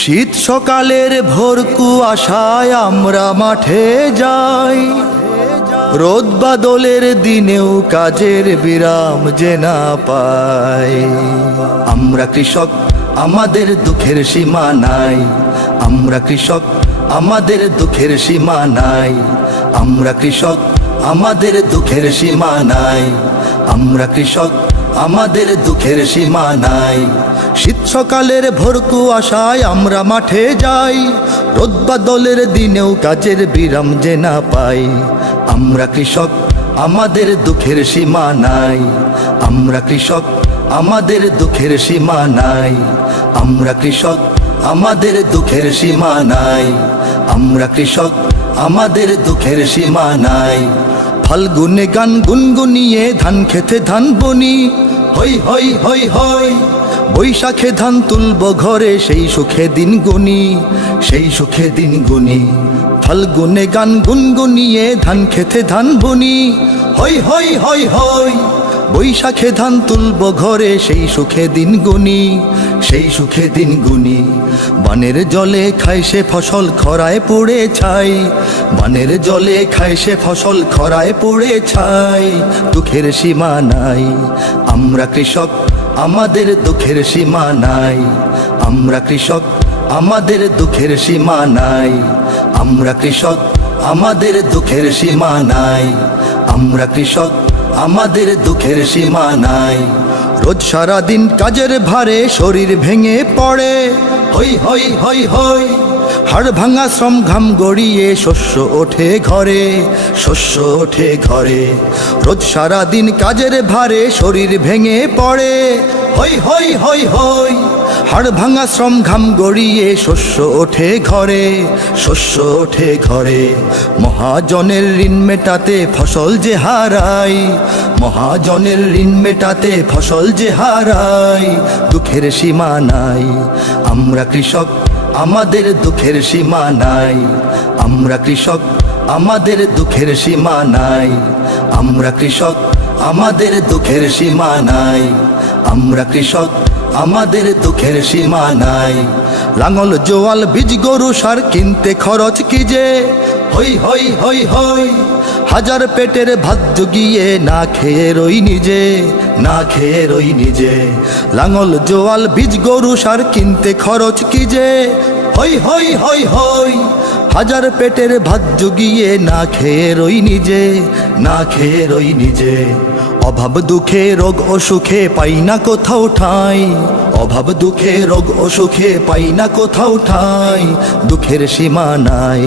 শীত সকালের ভোর কুয়াশায় আমরা মাঠে যাই, রোদ বাদলের দিনেও কাজের বিরাম যে না পাই। আমরা কৃষক, আমাদের দুঃখের সীমা নাই। আমরা কৃষক, আমাদের দুঃখের সীমা নাই। আমরা কৃষক, আমাদের দুঃখের সীমা নাই। আমরা কৃষক, আমাদের দুঃখের সীমা নাই। শীত সকালের ভোর কুয়াশায় আমরা মাঠে যাই, রোদ বাদলের দিনেও কাজের বিরাম যে না পাই। আমরা কৃষক, আমাদের দুঃখের সীমা নাই। আমরা কৃষক, আমাদের দুঃখের সীমা নাই। আমরা কৃষক, আমাদের দুঃখের সীমা নাই। আমরা কৃষক, আমাদের দুঃখের সীমা নাই। ফাল্গুনে গান গুনগুনিয়ে ধান খেতে ধান বনি, হই হই হই হই। বৈশাখে ধান তুলব ঘরে, সেই সুখে দিন গুনি, সেই সুখে দিন গুনি। ফাল্গুনে গান গুনগুনিয়ে ধান খেতে ধান বনি, হই হই হই হই। বৈশাখে ধান তুলব ঘরে, সেই সুখে দিন গুনি, সেই সুখে দিন গুনি। বানের জলে খায় সে ফসল খরায় পড়ে ছাই। বানের জলে খায় সে ফসল খরায় পড়ে ছাই। দুঃখের সীমা নাই। আমরা কৃষক, আমাদের দুঃখের সীমা নাই। আমরা কৃষক, আমাদের দুঃখের সীমা নাই। আমরা কৃষক, আমাদের দুঃখের সীমা নাই। আমরা কৃষক, আমাদের দুঃখের সীমা নাই। রোজ সারাদিন কাজের ভারে শরীর ভেঙে পড়ে, হই হই হই হই। হাড় ভাঙা শ্রম ঘাম গড়িয়ে শস্য ওঠে ঘরে, শস্য ওঠে ঘরে। রোজ সারাদিন কাজের ভারে শরীর ভেঙে পড়ে, হই হই হই হই। হাড় ভাঙা শ্রম ঘাম গড়িয়ে শস্য ওঠে ঘরে, শস্য ওঠে ঘরে। মহাজনের ঋণ মেটাতে ফসল যে হারাই, মহাজনের ঋণ মেটাতে ফসল যে হারাই। দুঃখের সীমা নাই। আমরা কৃষক, আমাদের দুঃখের সীমা নাই। আমরা কৃষক, আমাদের দুঃখের সীমা নাই। আমরা কৃষক, আমাদের দুঃখের সীমা নাই। আমরা কৃষক, আমাদের দুঃখের সীমা নাই। লাঙল জোয়াল বীজ গরু সার কিনতে খরচ কি যে, হই হই হই হই। হাজার পেটের ভাত জুগিয়ে না খেয়ে রই নিজে, না খেয়ে রই নিজে। লাঙল জোয়াল বীজ গরু সার কিনতে খরচ কি যে, হই হই হই হই। হাজার পেটের ভাত জুগিয়ে না খেয়ে রই নিজে, না খেয়ে রই নিজে। অভাব দুঃখে রোগ অসুখে পাই না কোথাও ঠাঁই। অভাব দুঃখে রোগ অসুখে পাই না কোথাও ঠাঁই। দুঃখের সীমা নাই।